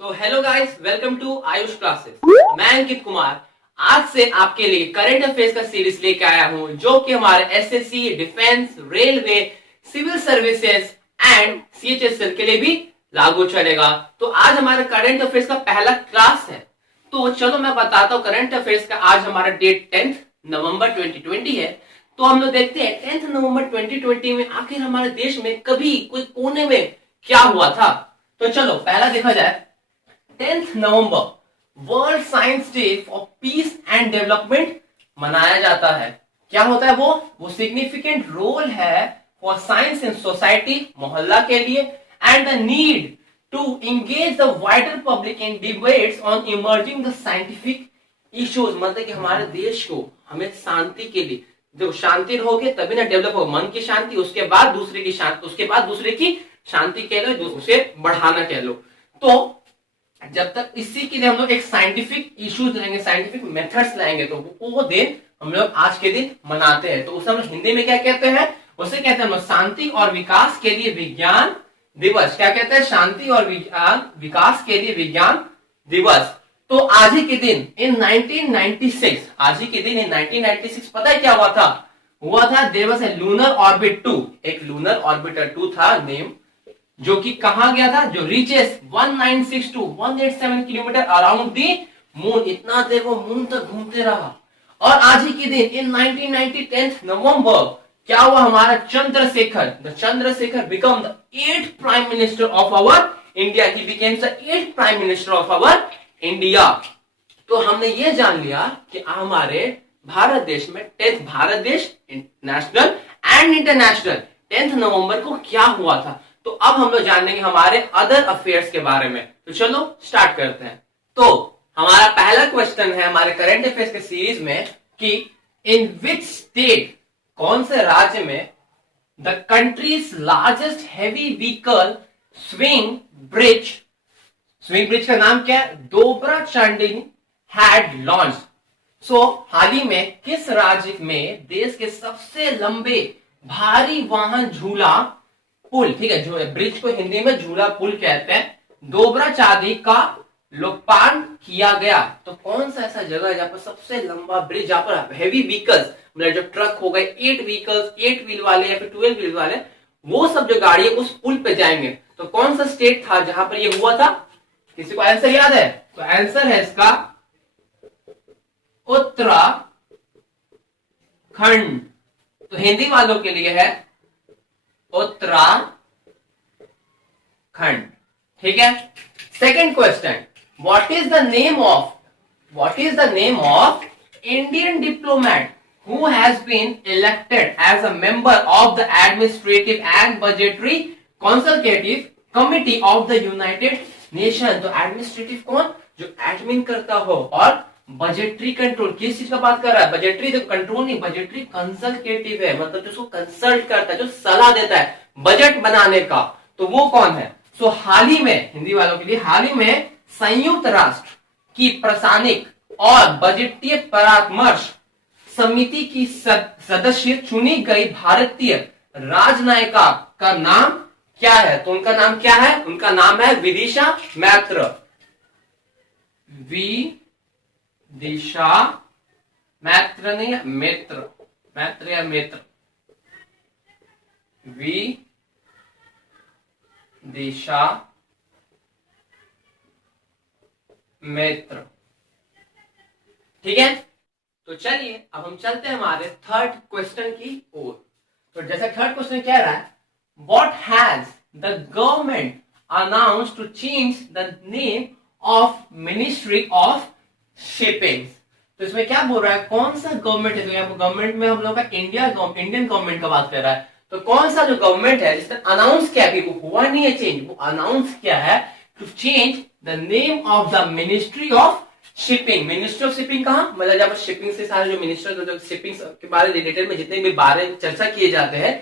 तो hello guys, welcome to Ayush classes. मैं अंकित कुमार आज से आपके लिए करंट अफेयर्स का सीरीज लेके आया हूं, जो कि हमारे SSC, defence, railway, civil services and CHSL के लिए भी लागू चलेगा। तो आज हमारा करंट अफेयर्स का पहला क्लास है। तो चलो मैं बताता हूँ करंट अफेयर्स का। आज हमारा डेट 10 नवंबर 2020 है। तो हम लोग देखते हैं 10 नवंबर 2020 में आखिर हमारे देश में कभी कोई कोने में क्या हुआ था। तो चलो पहला देखा जाए। 10 नवंबर world science day for peace and development मनाया जाता है। क्या होता है वो सिग्निफिकेंट रोल है फॉर साइंस इन सोसाइटी, मोहल्ला के लिए, and the need to engage the wider public in debates on emerging the scientific issues. मतलब कि हमारे देश को हमें शांति के लिए, जो शांति रहोगे तभी ना डेवलप हो। मन की शांति, उसके बाद दूसरे की शांति, उसके बाद दूसरे की शांति कह लो, जो उसे बढ़ाना कह लो। तो जब तक इसी के लिए हम लोग एक साइंटिफिक इश्यूज लाएंगे, साइंटिफिक मेथड्स लाएंगे, तो वो दिन हम लोग आज के दिन मनाते हैं। तो उसे हम लोग हिंदी में क्या कहते हैं? उसे कहते हैं हम लोग शांति और विकास के लिए विज्ञान दिवस। क्या कहते हैं? शांति और विकास के लिए विज्ञान दिवस। तो आज ही के दिन इन 1996, आज ही के दिन इन 1996 पता है क्या हुआ था there was a lunar orbit 2। एक लूनर ऑर्बिटर 2 था नेम, जो कि कहा गया था, जो reaches 1962-187 kilometre around the moon. इतना देर वो मून तक घूमते रहा। और आज ही के दिन इन 1990 10 नवंबर क्या हुआ? हमारा Chandrashekhar become the 8th prime minister of our India. He became the 8th prime minister of our India. तो हमने ये जान लिया कि हमारे भारत देश में 10th भारत देश नेशनल एंड इंटरनेशनल 10 नवंबर को क्या हुआ था। तो अब हम लोग जान लेंगे हमारे अदर अफेयर्स के बारे में। तो चलो स्टार्ट करते हैं। तो हमारा पहला क्वेश्चन है हमारे करंट अफेयर्स के सीरीज में कि इन विच स्टेट, कौन से राज्य में, the countries largest heavy vehicle swing bridge का नाम क्या है? दोबरा चांडिल हैड लॉन्च। सो हाल ही में किस राज्य में देश के सबसे लंबे भारी वाहन झूला पुल, ठीक है, जो ब्रिज को हिंदी में झूला पुल कहते हैं, दोबरा चांदी का लोकार्पण किया गया। तो कौन सा ऐसा जगह है जहां पर सबसे लंबा ब्रिज, जहां पर हैवी व्हीकल्स, मतलब जो ट्रक हो गए, 8 व्हीकल्स, 8 व्हील वाले या फिर 12 व्हील वाले, वो सब जो गाड़ी है उस पुल पे जाएंगे। तो कौन सा स्टेट था जहां पर ये हुआ था? किसी को आंसर याद है? तो आंसर है इसका उत्तराखंड। तो हिंदी वालों के लिए है उत्तराखंड। ठीक है। Second question, what is the name of Indian diplomat who has been elected as a member of the administrative and budgetary consultative committee of the United Nation. तो एडमिनिस्ट्रेटिव कौन? जो एडमिन करता हो, और बजटरी कंट्रोल, किस चीज का बात कर रहा है? बजटरी तो कंट्रोल नहीं, बजटरी कंसल्टेटिव है, मतलब जो कंसल्ट करता है, जो सलाह देता है बजट बनाने का। तो वो कौन है? सो हाल ही में, हिंदी वालों के लिए, हाल ही में संयुक्त राष्ट्र की प्रशासनिक और बजटीय परामर्श समिति की सदस्य चुनी गई भारतीय राजनायिका का नाम क्या है? तो उनका नाम क्या है? उनका नाम है विदिशा मैत्र। विदिशा मैत्र नहीं है, मैत्र या मित्र। विदिशा मित्र। ठीक है। तो चलिए अब हम चलते हैं हमारे थर्ड क्वेश्चन की ओर। तो जैसा थर्ड क्वेश्चन कह रहा है, what has the government announced to change the name of ministry of shipping. तो इसमें क्या बोल रहा है? कौन सा गवर्नमेंट है? तो यहाँ गवर्नमेंट में हम लोग का इंडियन गवर्नमेंट का बात कर रहा है। तो कौन सा जो गवर्नमेंट है जिसने अनाउंस किया, भी वो हुआ नहीं है चेंज, वो अनाउंस किया है to change the name of the ministry of shipping. Ministry of shipping कहां? मतलब जब शिपिंग से सारे जो मिनिस्टर, जो शिपिंग के बारे रिलेटेड में जितने भी बारे चर्चा किए जाते हैं,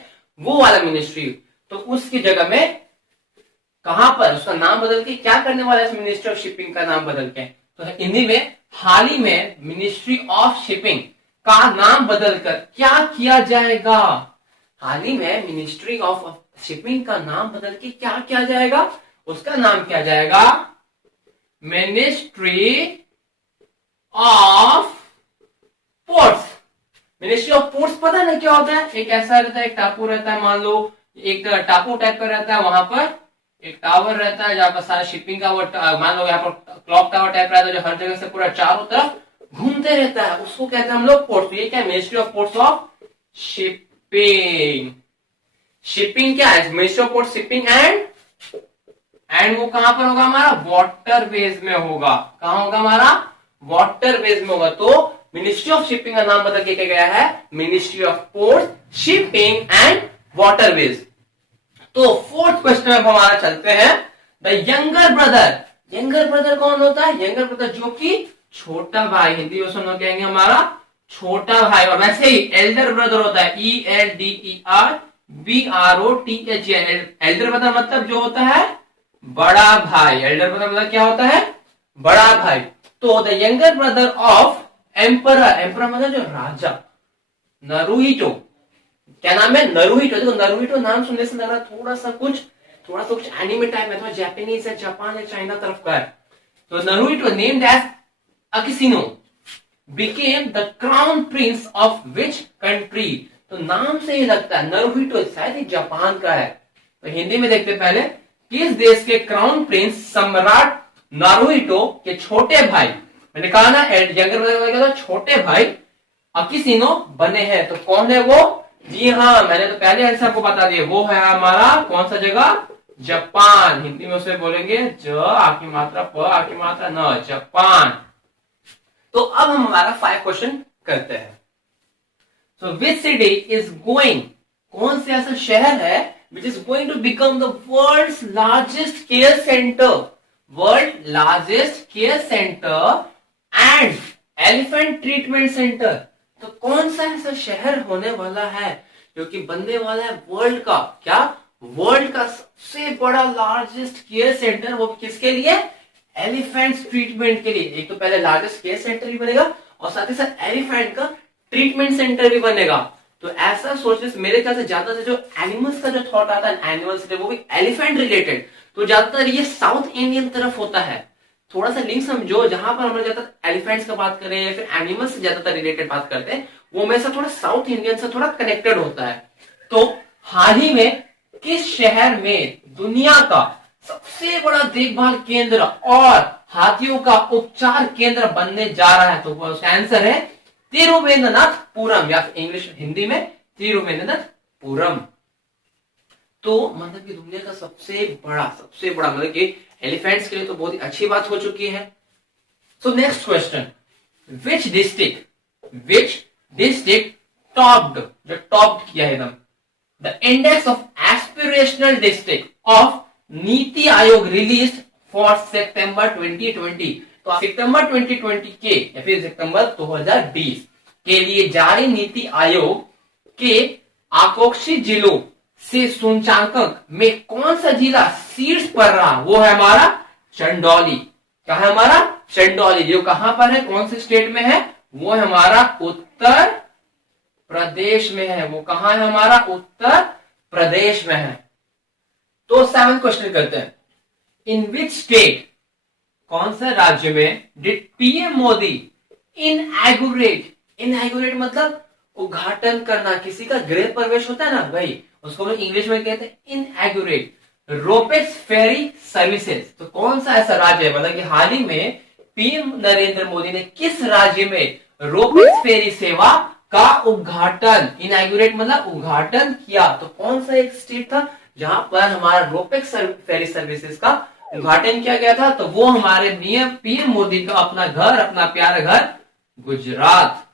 वो वाला मिनिस्ट्री। तो उसकी जगह में कहां पर उसका नाम बदल के क्या करने वाला है? मिनिस्ट्री ऑफ शिपिंग का नाम बदल के, तो हिंदी में हाल ही में मिनिस्ट्री ऑफ शिपिंग का नाम बदलकर क्या किया जाएगा? हाल ही में मिनिस्ट्री ऑफ शिपिंग का नाम बदल के क्या किया जाएगा? उसका नाम क्या जाएगा? Ministry of ports. Ministry of ports पता है ना क्या होता है? एक ऐसा रहता है, एक टापू रहता है, मान लो एक टापू टाइप का रहता है, वहां पर एक टावर रहता है जहां पर सारा शिपिंग का वो मान लो यहाँ पर क्लॉक टावर टाइप रहता है जो हर जगह से पूरा चारों तरफ घूमते रहता है, उसको कहते हैं हम लोग पोर्ट्स। ये क्या है? Ministry of ports of shipping. Shipping क्या है? Ministry of ports shipping and वो कहां पर होगा हमारा? वाटरवेज में होगा। कहां होगा हमारा? वाटरवेज में होगा। तो मिनिस्ट्री ऑफ शिपिंग का नाम बदल के क्या गया है? Ministry of ports shipping and waterways. तो फोर्थ क्वेश्चन में हमारा चलते हैं, the younger brother. Younger brother कौन होता है? यंगर ब्रदर जो कि छोटा भाई, हिंदी में सुनो कहेंगे हमारा छोटा भाई। और वैसे ही एल्डर ब्रदर होता है ELDER BROTH। एल्डर ब्रदर मतलब जो होता है बड़ा भाई। एल्डर ब्रदर मतलब क्या होता है? बड़ा भाई। तो the younger brother of emperor, emperor मतलब जो राजा, नरुहितो। क्या नाम है? नरुहितो। देखो नरुहितो नाम सुनने से लग रहा थोड़ा सा कुछ एनिमे टाइप में, थोड़ा जापानीज है, जापान या चाइना तरफ का है। तो Naruhito named as Akishino became the crown prince of which country. तो नाम से ही लगता है नरुहितो शायद ही जापान का है। तो हिंदी में देखते पहले, किस देश के क्राउन प्रिंस सम्राट नारुहितो के छोटे भाई, मैंने कहा ना यंगर ब्रदर छोटे भाई अकिसिनो बने हैं। तो कौन है वो? जी हाँ, मैंने तो पहले आंसर आपको बता दिया, वो है हमारा कौन सा जगह? जापान। हिंदी में उसे बोलेंगे ज आकी मात्रा प आकी मात्रा न, जापान। तो अब हम हमारा 5 क्वेश्चन करते हैं। So which city is going, कौन से ऐसा शहर है which is going to become the world's largest care center, world largest care center and elephant treatment center. तो कौन सा ऐसा शहर होने वाला है जो कि बनने वाला है वर्ल्ड का, क्या? वर्ल्ड का सबसे बड़ा लार्जेस्ट केयर सेंटर। वो किसके लिए? एलिफेंट ट्रीटमेंट के लिए। एक तो पहले लार्जेस्ट केयर सेंटर भी बनेगा और साथ ही साथ एलिफेंट का ट्रीटमेंट सेंटर भी बनेगा। तो ऐसा सोचने से मेरे ख्याल से ज्यादा से जो एनिमल्स का जो थॉट आता है, एनिमल्स वो भी एलिफेंट रिलेटेड, तो ज्यादातर ये साउथ इंडियन तरफ होता है। थोड़ा सा लिंक समझो, जहां पर हम लोग ज्यादातर एलिफेंट्स का बात करें या फिर एनिमल्स से ज्यादातर रिलेटेड बात करते हैं, वो में से थोड़ा साउथ इंडियन से थोड़ा कनेक्टेड होता है। तो हाल ही में किस शहर में दुनिया का सबसे बड़ा देखभाल केंद्र और हाथियों का उपचार केंद्र बनने जा रहा है? तो उसका आंसर है तिरुवेंद्रनाथपुरम, या इंग्लिश हिंदी में तिरुवेंद्रनाथपुरम। तो मतलब कि दुनिया का सबसे बड़ा मतलब कि एलिफेंट्स के लिए तो बहुत ही अच्छी बात हो चुकी है। सो next question, which district topped, जो टॉप्ड किया है एकदम, the index of aspirational district of NITI Aayog release for सितंबर 2020। तो सितंबर 2020 के या फिर सितंबर 2020 के लिए जारी नीति आयोग के आकांक्षी जिलों से सूचकांक में कौन सा जिला शीर्ष पर रहा? वो है हमारा चंदौली। क्या है हमारा? चंदौली। जो कहां पर है, कौन से स्टेट में है? वो है हमारा उत्तर प्रदेश में है। वो कहां है हमारा? उत्तर प्रदेश में है। तो 7 क्वेश्चन करते हैं, इन विच स्टेट, कौन से राज्य में डिड पीएम मोदी इनएगुरेट मतलब उद्घाटन करना, किसी का गृह प्रवेश होता है ना, वही उसको हम इंग्लिश में कहते हैं इनएगुरेट रोपेक्स फेरी सर्विसेज। तो कौन सा ऐसा राज्य है, मतलब कि हाल ही में पीएम नरेंद्र मोदी ने किस राज्य में रोपेक्स फेरी सेवा का उद्घाटन, इनएगुरेट मतलब उद्घाटन किया? तो कौन सा एक स्टेट था जहां पर हमारा रोपेक्स फेरी सर्विसेज का उद्घाटन किया गया था? तो वो हमारे पीएम मोदी का अपना घर, अपना प्यारा घर गुजरात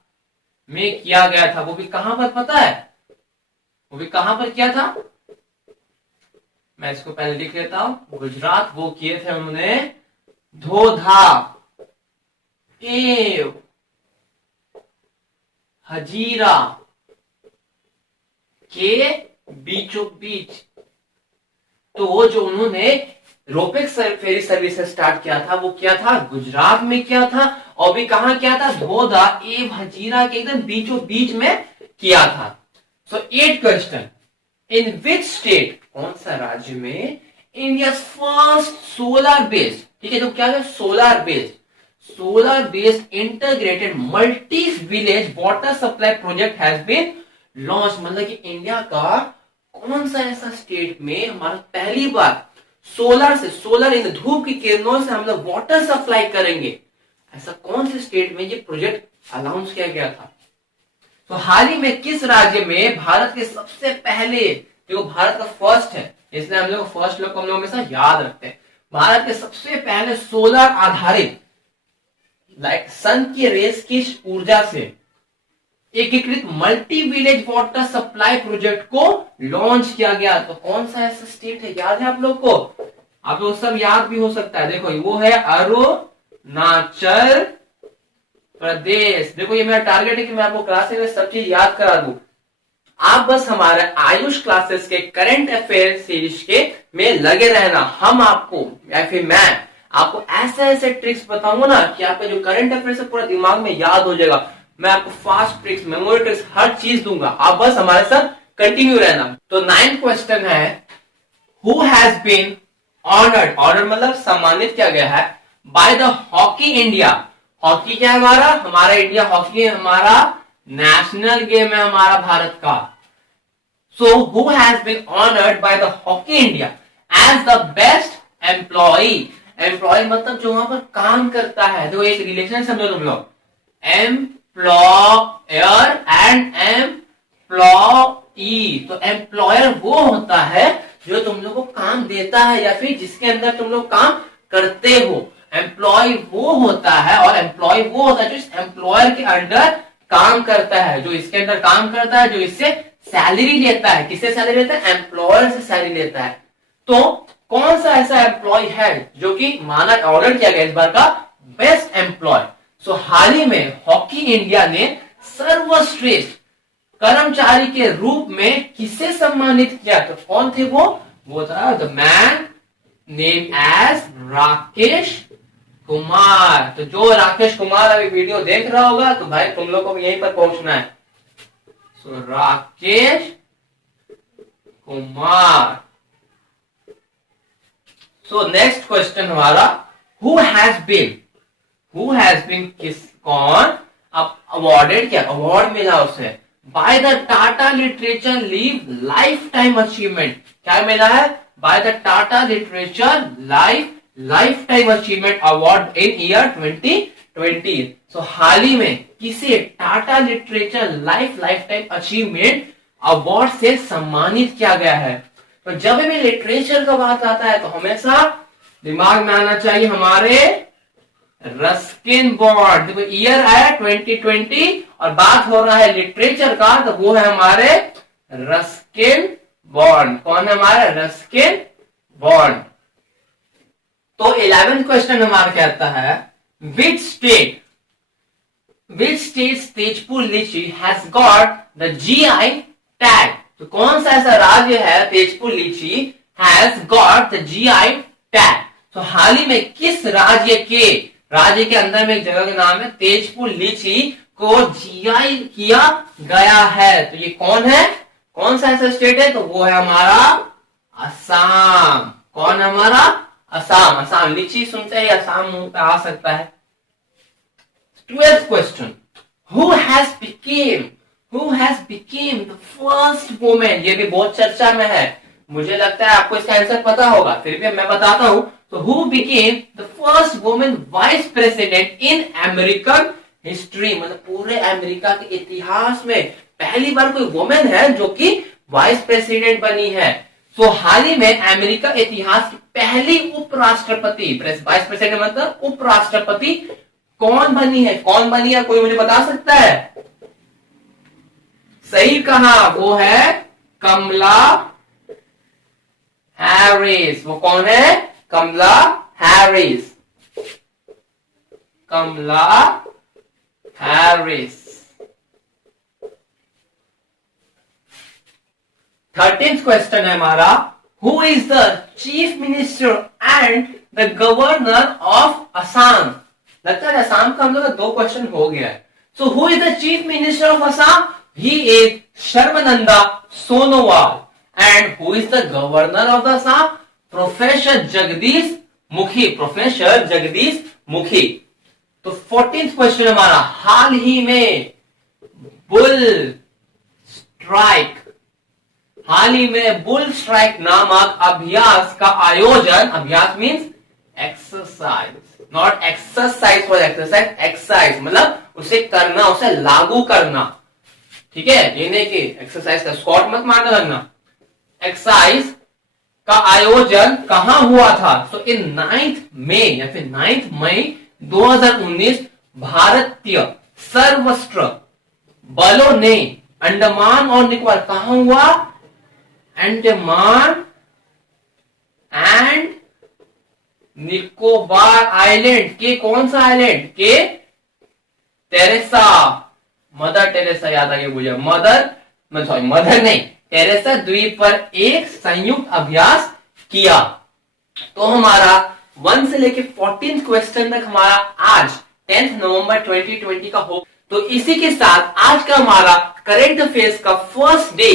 में किया गया था। वो भी कहां पर पता है? वो भी कहां पर किया था? मैं इसको पहले लिख लेता हूं। गुजरात वो किए थे उन्होंने धोधा एव हजीरा के बीचों बीच। तो वो जो उन्होंने रोपेक्स फेरी सर्विसेज स्टार्ट किया था, वो क्या था? गुजरात में किया था। और भी कहां किया था? धोधा एव हजीरा के एकदम बीचों बीच में किया था। सो 8 क्वेश्चन, इन विच स्टेट, कौन सा राज्य में इंडिया फर्स्ट सोलर बेस्ड, ठीक है, तो क्या है, solar based integrated multi village water supply project has been launch. मतलब कि इंडिया का कौन सा ऐसा स्टेट में हमारा पहली बार सोलर इन धूप की किरणों से हम लोग वाटर सप्लाई करेंगे, ऐसा कौन से स्टेट में ये प्रोजेक्ट अनाउंस किया गया था। तो हाल ही में किस राज्य में भारत के सबसे पहले, जो भारत का फर्स्ट है, इसलिए हम लोग फर्स्ट लोग हम लोग हमेशा याद रखते हैं, भारत के सबसे पहले सोलर आधारित लाइक सन की रेस की ऊर्जा से एकीकृत multi village water supply project को लॉन्च किया गया। तो कौन सा ऐसा स्टेट है, याद है आप लोग को? आप लोग सब याद भी हो सकता है। देखो वो है अरुणाचल प्रदेश। देखो ये मेरा टारगेट है कि मैं आपको क्लासेस में सब चीज याद करा दूं। आप बस हमारे आयुष क्लासेस के करंट अफेयर सीरीज के में लगे रहना। हम आपको या फिर मैं आपको ऐसे ऐसे ट्रिक्स बताऊंगा ना कि आपका जो करंट अफेयर से पूरा दिमाग में याद हो जाएगा। मैं आपको फास्ट ट्रिक्स, मेमोरी ट्रिक्स, हर चीज दूंगा, आप बस हमारे साथ कंटिन्यू रहना। तो 9th क्वेश्चन है, who has been honoured, honoured मतलब सम्मानित किया गया है, by the hockey India. Hockey क्या है हमारा इंडिया हॉकी हमारा नेशनल गेम है हमारा भारत का। So who has been honoured by the hockey India as the best employee. Employee मतलब जो वहां पर काम करता है, जो एक रिलेशन समझो तुम लोग, एम्प्लॉयर एंड एम्प्लॉई। तो एम्प्लॉयर वो होता है जो तुम लोग को काम देता है या फिर जिसके अंदर तुम लोग काम करते हो। एम्प्लॉय वो होता है और एम्प्लॉय वो होता है जो इस एम्प्लॉयर के अंडर काम करता है, जो इसके अंदर काम करता है, जो इससे सैलरी लेता है। किससे सैलरी लेता है? एम्प्लॉयर से सैलरी लेता है। तो कौन सा ऐसा एम्प्लॉय है जो कि माना ऑर्डर किया गया इस बार का बेस्ट एम्प्लॉय। सो हाल ही में हॉकी इंडिया ने सर्वश्रेष्ठ कर्मचारी के रूप में किसे सम्मानित किया? तो कौन थे वो था the man name as Rakesh Kumar. तो जो राकेश कुमार अभी वीडियो देख रहा होगा तो भाई तुम लोग को यहीं पर पहुंचना है। So Rakesh Kumar. So next question हमारा, हु हैज बीन किस कौन अब अवॉर्डेड, क्या अवार्ड मिला उसे by the Tata literature lifetime achievement. क्या मिला है? By the Tata literature lifetime achievement award in year 2020। So हाल ही में किसे Tata literature lifetime achievement award से सम्मानित किया गया है? तो जब भी लिटरेचर का बात आता है तो हमेशा दिमाग में आना चाहिए हमारे रस्किन बॉन्ड। देखो ईयर है 2020 और बात हो रहा है लिटरेचर का, तो वो है हमारे रस्किन बॉन्ड। कौन है हमारे? Ruskin bond. तो 11th क्वेश्चन हमारा कहता है, विच स्टेट तेजपुर लीची has got the GI tag. तो कौन सा ऐसा राज्य है तेजपुर लीची has got the GI tag. तो हाल ही में किस राज्य के अंदर में एक जगह का नाम है तेजपुर लीची को GI किया गया है। तो ये कौन है? कौन सा ऐसा स्टेट है? तो वो है हमारा असम। कौन है हमारा? असम। लीची सुनते ही असम मुंह पे आ सकता है। 12th question, who has became the first women. ये भी बहुत चर्चा में है, मुझे लगता है आपको इसका आंसर पता होगा, फिर भी मैं बताता हूं। तो who became the first women vice president in American history. मतलब पूरे अमेरिका के इतिहास में पहली बार कोई वुमेन है जो कि वाइस प्रेसिडेंट बनी है। तो हाल ही में अमेरिका इतिहास की पहली उपराष्ट्रपति, वाइस प्रेसिडेंट मतलब उपराष्ट्रपति कौन बनी है? कोई मुझे बता सकता है? सही कहा, वो है कमला हैरिस। वो कौन है? कमला हैरिस। 13th क्वेश्चन है हमारा, who is the chief minister and the governor of Assam. लगता है असम का हम लोग 2 क्वेश्चन हो गया है। So who is the chief minister of Assam? He is Sarbananda Sonowal. And who is the governor of Assam? Professor Jagdish Mukhi, professor Jagdish Mukhi. तो 14th क्वेश्चन हमारा, हाल ही में बुल स्ट्राइक, हाल ही में बुल स्ट्राइक नामक अभ्यास का आयोजन, अभ्यास means exercise, not exercise for exercise, exercise मतलब उसे करना, उसे लागू करना, ठीक है, ये नहीं कि एक्सरसाइज का स्क्वाट मत मारने लगना। एक्सरसाइज का आयोजन कहां हुआ था? सो इन 9th मई या फिर 9 मई 2019 भारतीय सशस्त्र बलों ने अंडमान और निकोबार, कहां हुआ? अंडमान एंड निकोबार आइलैंड के, कौन सा आइलैंड के? टेरेसा, मदर टेरेसा याद आ गया मुझे, मदर नहीं, टेरेसा द्वीप पर एक संयुक्त अभ्यास किया। तो हमारा 1 से लेके 14th क्वेश्चन तक हमारा आज 10 नवंबर 2020 का हो। तो इसी के साथ आज का हमारा करंट अफेयर्स का फर्स्ट डे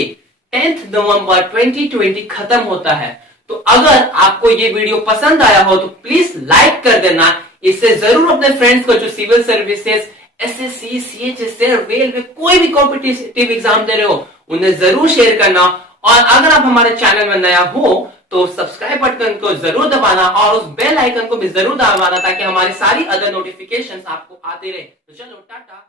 10 नवंबर 2020 खत्म होता है। तो अगर आपको ये वीडियो पसंद आया हो तो प्लीज लाइक कर देना। इससे जरूर अपने फ्रेंड्स को जो civil services, SSC, CHS, railway, कोई भी कॉम्पिटिटिव एग्जाम दे रहे हो उन्हें जरूर शेयर करना। और अगर आप हमारे चैनल में नया हो तो सब्सक्राइब बटन को जरूर दबाना और उस बेल आइकन को भी जरूर दबाना ताकि हमारी सारी अदर नोटिफिकेशंस आपको आते रहे। तो चलो टाटा।